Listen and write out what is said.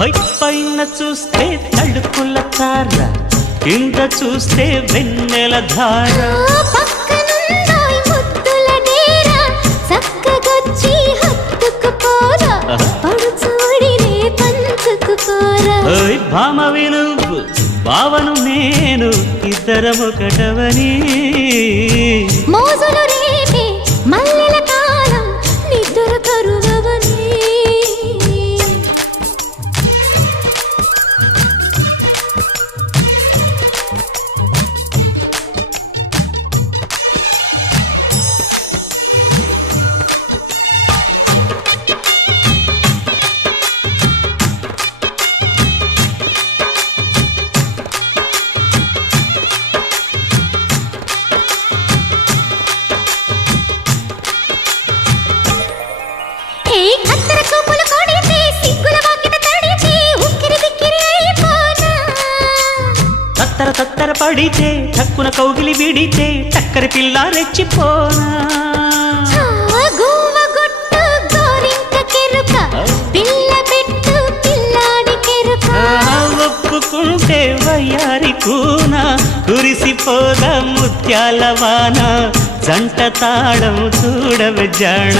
పైన చూస్తే తడుకుల తార, కింద చూస్తే వెన్నెల ధార. భామ వినువు భావను నేను ఇద్దరం ఒకటవని మోజులు రేపే మల్లెల కాలం నిద్ర కరువవని. తత్తర పడితే తక్కున కౌగిలి విడితే చక్కరి పిల్ల రెచ్చిపోనా. ఒప్పుకుంటే వయ్యారి కూన కురిసిపోదా ముత్యాల వాన, జంట తాళం చూడవే జాణ.